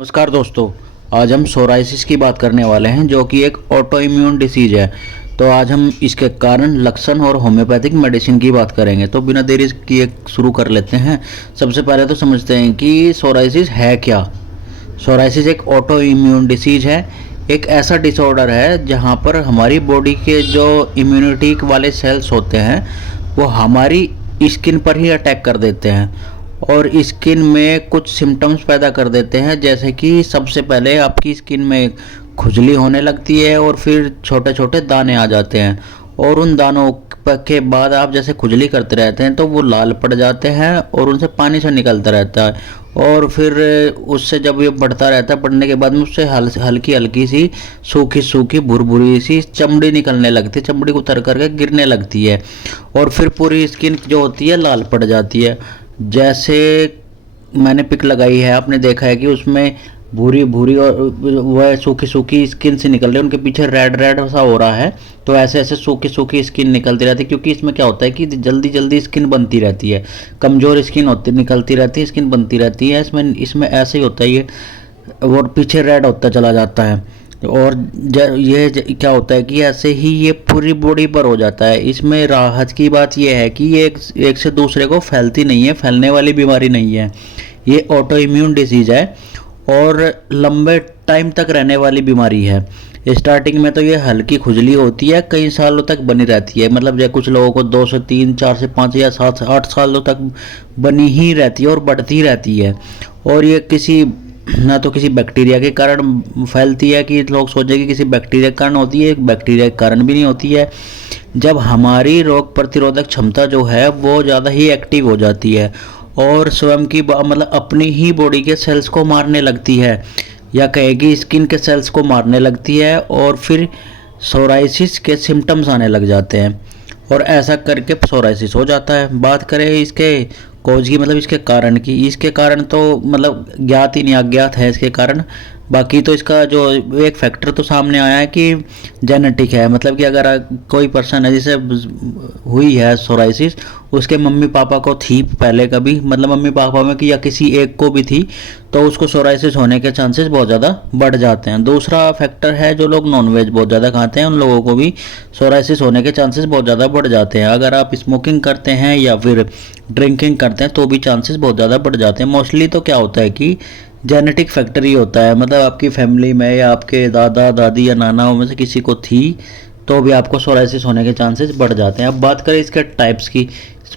नमस्कार दोस्तों। आज हम सोराइसिस की बात करने वाले हैं जो कि एक ऑटो इम्यून डिसीज है। तो आज हम इसके कारण, लक्षण और होम्योपैथिक मेडिसिन की बात करेंगे। तो बिना देरी किए शुरू कर लेते हैं। सबसे पहले तो समझते हैं कि सोराइसिस है क्या। सोराइसिस एक ऑटो इम्यून डिसीज है। एक ऐसा डिसऑर्डर है जहां पर हमारी बॉडी के जो इम्यूनिटी वाले सेल्स होते हैं वो हमारी स्किन पर ही अटैक कर देते हैं और स्किन में कुछ सिम्टम्स पैदा कर देते हैं। जैसे कि सबसे पहले आपकी स्किन में खुजली होने लगती है और फिर छोटे छोटे दाने आ जाते हैं और उन दानों के बाद आप जैसे खुजली करते रहते हैं तो वो लाल पड़ जाते हैं और उनसे पानी सा निकलता रहता है। और फिर उससे जब ये बढ़ता रहता है, बढ़ने के बाद में उससे हल्की हल्की सी सूखी सूखी भुरभुरी सी चमड़ी निकलने लगती है, चमड़ी उतर करके गिरने लगती है और फिर पूरी स्किन जो होती है लाल पड़ जाती है। जैसे मैंने पिक लगाई है, आपने देखा है कि उसमें भूरी भूरी और वह सूखी सूखी स्किन से निकल रही है, उनके पीछे रेड रेड सा हो रहा है। तो ऐसे ऐसे सूखी सूखी स्किन निकलती रहती है, क्योंकि इसमें क्या होता है कि जल्दी जल्दी स्किन बनती रहती है, कमज़ोर स्किन होती निकलती रहती है, स्किन बनती रहती है। इसमें इसमें ऐसे ही होता है ये, और पीछे रेड होता चला जाता है। और क्या होता है कि ऐसे ही ये पूरी बॉडी पर हो जाता है। इसमें राहत की बात यह है कि ये एक से दूसरे को फैलती नहीं है, फैलने वाली बीमारी नहीं है। ये ऑटो इम्यून डिसीज है और लंबे टाइम तक रहने वाली बीमारी है। स्टार्टिंग में तो ये हल्की खुजली होती है, कई सालों तक बनी रहती है। मतलब जैसे कुछ लोगों को 2 से 3, 4 से 5 या 7 से 8 सालों तक बनी ही रहती है और बढ़ती रहती है। और ये ना तो किसी बैक्टीरिया के कारण फैलती है कि लोग सोचे कि किसी बैक्टीरिया के कारण होती है, बैक्टीरिया के कारण भी नहीं होती है। जब हमारी रोग प्रतिरोधक क्षमता जो है वो ज़्यादा ही एक्टिव हो जाती है और स्वयं की मतलब अपनी ही बॉडी के सेल्स को मारने लगती है, या कहेगी स्किन के सेल्स को मारने लगती है, और फिर सोराइसिस के सिम्टम्स आने लग जाते हैं और ऐसा करके सोराइसिस हो जाता है। बात करें इसके कॉज की, मतलब इसके कारण की, इसके कारण तो मतलब ज्ञात ही नहीं, अज्ञात है इसके कारण। बाकी तो इसका जो एक फैक्टर तो सामने आया है कि जेनेटिक है। मतलब कि अगर कोई पर्सन है जिसे हुई है सोराइसिस, उसके मम्मी पापा को थी पहले कभी, मतलब मम्मी पापा में कि या किसी एक को भी थी, तो उसको सोराइसिस होने के चांसेस बहुत ज़्यादा बढ़ जाते हैं। दूसरा फैक्टर है, जो लोग नॉनवेज बहुत ज़्यादा खाते हैं उन लोगों को भी सोराइसिस होने के चांसेस बहुत ज़्यादा बढ़ जाते हैं। अगर आप स्मोकिंग करते हैं या फिर ड्रिंकिंग करते हैं तो भी चांसेस बहुत ज़्यादा बढ़ जाते हैं। मोस्टली तो क्या होता है कि जेनेटिक फैक्टर ही होता है, मतलब आपकी फैमिली में या आपके दादा दादी या नानाओं में से किसी को थी तो भी आपको सोराइसिस होने के चांसेस बढ़ जाते हैं। अब बात करें इसके टाइप्स की,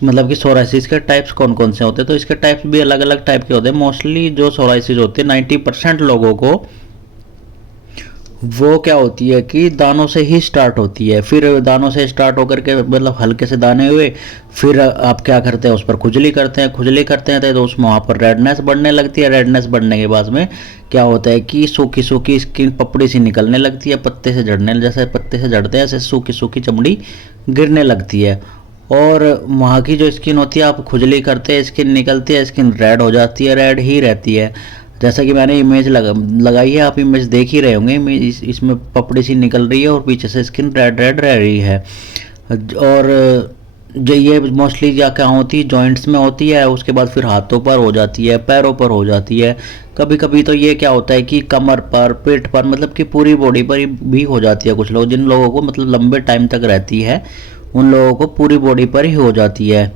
मतलब कि सोराइसिस के टाइप्स कौन कौन से होते हैं, तो इसके टाइप्स भी अलग अलग टाइप के होते हैं। मोस्टली जो सोराइसिस होती है 90% लोगों को वो क्या होती है कि दानों से ही स्टार्ट होती है। फिर दानों से स्टार्ट होकर के मतलब हल्के से दाने हुए, फिर आप क्या करते हैं, उस पर खुजली करते हैं, खुजली करते हैं तो उसमें वहाँ पर रेडनेस बढ़ने लगती है। रेडनेस बढ़ने के बाद में क्या होता है कि सूखी सूखी स्किन पपड़ी सी निकलने लगती है, पत्ते से झड़ने, जैसे पत्ते से झड़ते हैं ऐसे सूखी सूखी चमड़ी गिरने लगती है। और वहाँ की जो स्किन होती है, आप खुजली करते हैं, स्किन निकलती है, स्किन रेड हो जाती है, रेड ही रहती है। जैसा कि मैंने इमेज लगाई है, आप इमेज देख ही रहे होंगे। इसमें पपड़ी सी निकल रही है और पीछे से स्किन रेड रेड रह रही है। और जो ये मोस्टली क्या क्या होती है, जॉइंट्स में होती है, उसके बाद फिर हाथों पर हो जाती है, पैरों पर हो जाती है। कभी कभी तो ये क्या होता है कि कमर पर, पेट पर, मतलब कि पूरी बॉडी पर भी हो जाती है। कुछ लोग, जिन लोगों को मतलब लंबे टाइम तक रहती है, उन लोगों को पूरी बॉडी पर ही हो जाती है।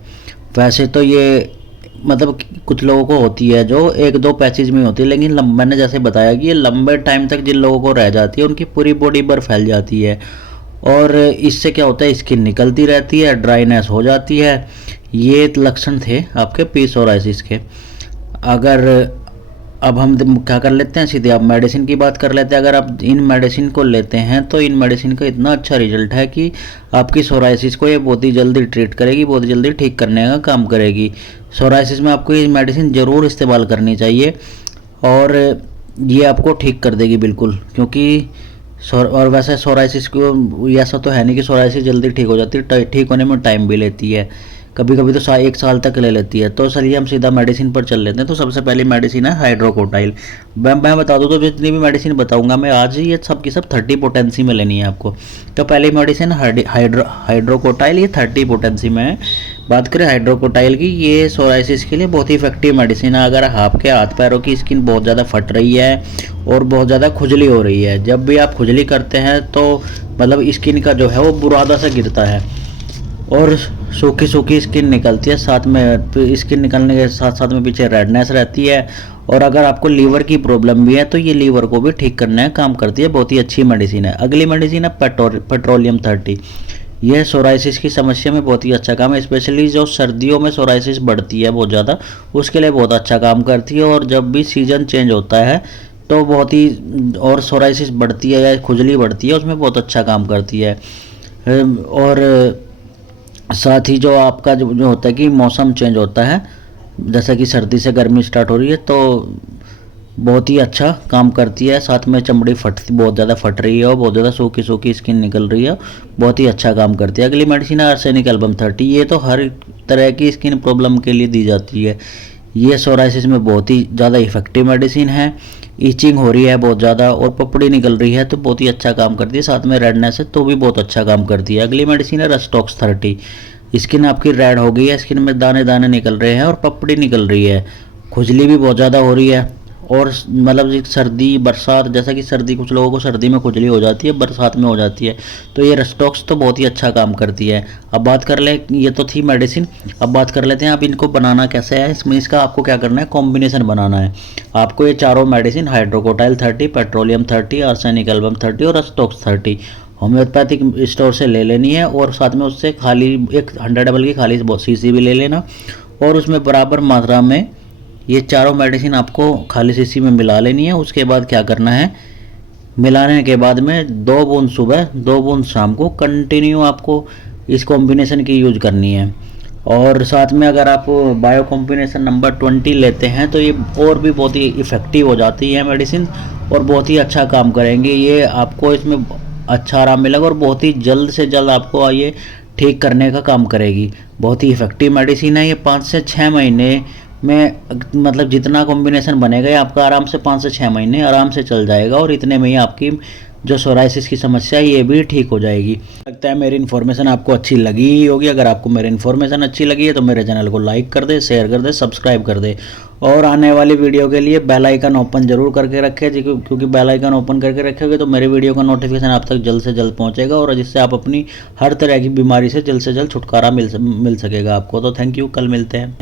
वैसे तो ये मतलब कुछ लोगों को होती है जो 1-2 पैचेज में होती है, लेकिन मैंने जैसे बताया कि ये लंबे टाइम तक जिन लोगों को रह जाती है उनकी पूरी बॉडी पर फैल जाती है। और इससे क्या होता है, स्किन निकलती रहती है, ड्राइनेस हो जाती है। ये लक्षण थे आपके पी सोराइसिस के। अगर अब हम क्या कर लेते हैं, सीधे आप मेडिसिन की बात कर लेते हैं। अगर आप इन मेडिसिन को लेते हैं तो इन मेडिसिन का इतना अच्छा रिजल्ट है कि आपकी सोराइसिस को ये बहुत ही जल्दी ट्रीट करेगी, बहुत ही जल्दी ठीक करने का काम करेगी। सोराइसिस में आपको ये मेडिसिन ज़रूर इस्तेमाल करनी चाहिए और ये आपको ठीक कर देगी बिल्कुल। क्योंकि और वैसे सोराइसिस को ऐसा तो है नहीं कि सोराइसिस जल्दी ठीक हो जाती है, ठीक होने में टाइम भी लेती है। कभी कभी तो 1 साल तक ले लेती है। तो चलिए हम सीधा मेडिसिन पर चल लेते हैं। तो सबसे पहली मेडिसिन है हाइड्रोकोटाइल। मैं बता दूं तो जितनी भी मेडिसिन बताऊंगा मैं आज, ये सब की सब 30 पोटेंसी में लेनी है आपको। तो पहली मेडिसिन हाइड्रोकोटाइल, ये 30 पोटेंसी में है। बात करें हाइड्रोकोटाइल की, ये सोराइसिस के लिए बहुत ही इफेक्टिव मेडिसिन है। अगर आपके हाथ पैरों की स्किन बहुत ज़्यादा फट रही है और बहुत ज़्यादा खुजली हो रही है, जब भी आप खुजली करते हैं तो मतलब स्किन का जो है वो बुरादा सा गिरता है और सूखी सूखी स्किन निकलती है, साथ में स्किन निकलने के साथ साथ में पीछे रेडनेस रहती है। और अगर आपको लीवर की प्रॉब्लम भी है तो ये लीवर को भी ठीक करने का काम करती है। बहुत ही अच्छी मेडिसिन है। अगली मेडिसिन है पेट्रोलियम 30। यह सोराइसिस की समस्या में बहुत ही अच्छा काम है, स्पेशली जो सर्दियों में सोराइसिस बढ़ती है बहुत ज़्यादा, उसके लिए बहुत अच्छा काम करती है। और जब भी सीज़न चेंज होता है तो बहुत ही, और सोराइसिस बढ़ती है या खुजली बढ़ती है, उसमें बहुत अच्छा काम करती है। और साथ ही जो आपका जो होता है कि मौसम चेंज होता है, जैसा कि सर्दी से गर्मी स्टार्ट हो रही है, तो बहुत ही अच्छा काम करती है। साथ में चमड़ी बहुत ज़्यादा फट रही है और बहुत ज़्यादा सूखी सूखी स्किन निकल रही है, बहुत ही अच्छा काम करती है। अगली मेडिसिन है आर्सेनिक एल्बम 30। ये तो हर तरह की स्किन प्रॉब्लम के लिए दी जाती है। ये सोराइसिस में बहुत ही ज़्यादा इफेक्टिव मेडिसिन है। ईचिंग हो रही है बहुत ज़्यादा और पपड़ी निकल रही है तो बहुत ही अच्छा काम करती है। साथ में रेडनेस है तो भी बहुत अच्छा काम करती है। अगली मेडिसिन है रस्टॉक्स 30। स्किन आपकी रेड हो गई है, स्किन में दाने दाने निकल रहे हैं और पपड़ी निकल रही है, खुजली भी बहुत ज़्यादा हो रही है, और मतलब सर्दी बरसात, जैसा कि सर्दी, कुछ लोगों को सर्दी में खुजली हो जाती है, बरसात में हो जाती है, तो ये रस्टॉक्स तो बहुत ही अच्छा काम करती है। अब बात कर ले, ये तो थी मेडिसिन, अब बात कर लेते हैं अब इनको बनाना कैसे है। इसमें इसका आपको क्या करना है, कॉम्बिनेशन बनाना है। आपको ये चारों medicine hydrocotyle 30, petroleum 30, arsenic album 30 और रस्टॉक्स 30 होम्योपैथिक स्टोर से ले लेनी है। और साथ में उससे खाली एक 100 ml की खाली शीशी भी ले लेना, और उसमें बराबर मात्रा में ये चारों मेडिसिन आपको खाली शीशी में मिला लेनी है। उसके बाद क्या करना है, मिलाने के बाद में 2 बूंद सुबह 2 बूंद शाम को कंटिन्यू आपको इस कॉम्बिनेशन की यूज करनी है। और साथ में अगर आप बायो कॉम्बिनेशन नंबर 20 लेते हैं तो ये और भी बहुत ही इफ़ेक्टिव हो जाती है मेडिसिन और बहुत ही अच्छा काम करेंगे। ये आपको इसमें अच्छा आराम मिलेगा और बहुत ही जल्द से जल्द आपको ये ठीक करने का काम करेगी। बहुत ही इफ़ेक्टिव मेडिसिन है ये। 5 से 6 महीने में, मतलब जितना कॉम्बिनेशन बनेगा ये आपका आराम से 5 से 6 महीने आराम से चल जाएगा, और इतने में ही आपकी जो सोराइसिस की समस्या है ये भी ठीक हो जाएगी। लगता है मेरी इन्फॉर्मेशन आपको अच्छी लगी ही होगी। अगर आपको मेरी इन्फॉर्मेशन अच्छी लगी है तो मेरे चैनल को लाइक कर दे, शेयर कर दे, सब्सक्राइब कर दे, और आने वाली वीडियो के लिए बेल आइकन ओपन जरूर करके रखें, क्योंकि बेल आइकन ओपन करके रखोगे तो मेरे वीडियो का नोटिफिकेशन आप तक जल्द से जल्द पहुँचेगा, और जिससे आप अपनी हर तरह की बीमारी से जल्द छुटकारा मिल सकेगा आपको। तो थैंक यू, कल मिलते हैं।